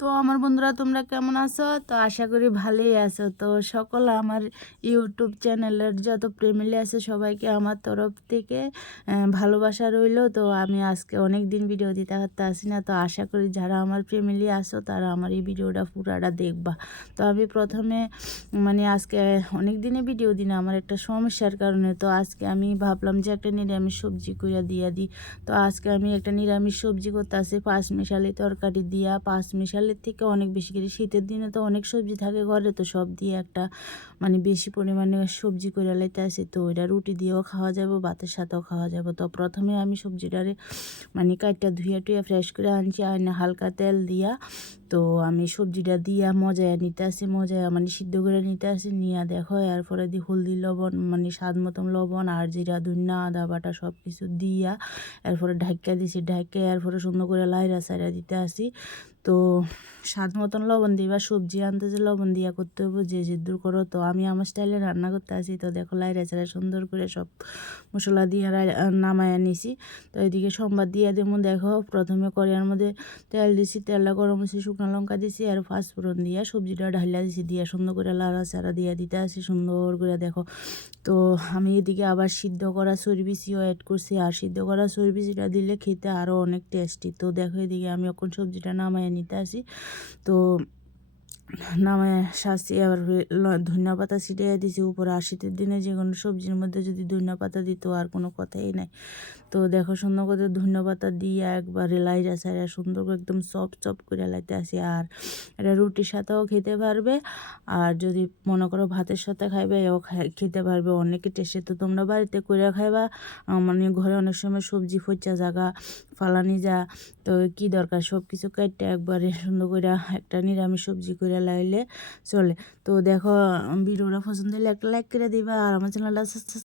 তো আমার বন্ধুরা তোমরা কেমন আছো? তো আশা করি ভালোই আছো। তো সকল আমার ইউটিউব চ্যানেলের যত প্রেমিলি আছে সবাইকে আমার তরফ থেকে ভালোবাসা রইলো। তো আমি আজকে অনেক দিন ভিডিও দিতে আসি না, তো আশা করি যারা আমার প্রেমিলি আছো তারা আমার এই ভিডিওটা পুরাটা দেখবা। তো আমি প্রথমে আজকে অনেক দিনে ভিডিও দিই না, আমার একটা সমস্যার কারণে। তো আজকে আমি ভাবলাম যে একটা নিরামিষ সবজি কইরা দিয়া দিই। তো আজকে আমি একটা নিরামিষ সবজি করতে আসি, পাঁচমিশালি তরকারি দিয়া। পাঁচমিশালির থেকে অনেক বেশি করে শীতের দিনে তো অনেক সবজি থাকে ঘরে, তো সব দিয়ে একটা বেশি পরিমাণে সবজি করে লাইতে আসি। তো ওইটা রুটি দিয়েও খাওয়া যাবে, ভাতের সাথেও খাওয়া যাবে। তো প্রথমে আমি সবজিটারে কাইটটা ধুয়ে টুয়ে ফ্রেশ করে আনছি, আইনে হালকা তেল দিয়া তো আমি সবজিটা দিয়া মজায় নিতে আসি, মজায় সিদ্ধ করে নিতে আসি। নিয়ে দেখো এরপরে দি হলদি লবণ স্বাদ মতন লবণ আর জিরা ধনিয়া আদা বাটা সব কিছু দিয়া এরপরে ঢাক্কা দিছি। ঢাক্কা এরপরে সুন্দর করে লাইরা সাইরা দিতে আসি। তো স্বাদ মতন লবণ দিবা, সবজি আনতে যে লবণ দিয়া করতে হবে, যে দূর করো। তো আমি আমার স্টাইলে রান্না করতে আসি। তো দেখো লাইরা চাইরা সুন্দর করে সব মশলা দিয়ে নামায়া নিছি। তো এদিকে সম্বাদ দিয়ে দেবো। দেখো প্রথমে কড়াইয়ের মধ্যে তেল দিছি, তেলটা গরম হয়েছে, শুকনো লঙ্কা দিছি আর পাঁচফোড়ন দিয়া সবজিটা ঢাইলা দিছি, দিয়া সুন্দর করে লাড়া চাড়া দিয়া দিতে আসি সুন্দর করে। দেখো তো আমি এদিকে আবার সিদ্ধ করা সরবিসিও অ্যাড করছি, আর সিদ্ধ করা সরবিসিটা দিলে খেতে আরও অনেক টেস্টি। তো দেখো এদিকে আমি এখন সবজিটা নামায় নিতে আসি। তো নামায় শাসি আবার ধনিয়া পাতা ছিটিয়ে দিছি উপরে। আর শীতের দিনে যে কোনো সবজির মধ্যে যদি ধনিয়া পাতা দিত আর কোনো কথাই নাই। তো দেখো সুন্দর করে ধনিয়া পাতা দিয়ে একবারে লাইরা সাইরা সুন্দর করে একদম সফট সফট করে লাইতে আসি। আর এটা রুটির সাথেও খেতে পারবে, আর যদি মনে করো ভাতের সাথে খাইবে এও খেতে পারবে, অনেকে টেস্টে। তো তোমরা বাড়িতে করে খাইবা। ঘরে অনেক সময় সবজি ফচ্চা জায়গা ফালানি যা, তো কি দরকার সব কিছু কাটতে একবারে সুন্দর করে একটা নিরামিষ সবজি করে লাইলে চলে। তো দেখো ভিডিওটা পছন্দ হলে একটা লাইক করে দিবা, আর আমার চ্যানেলটা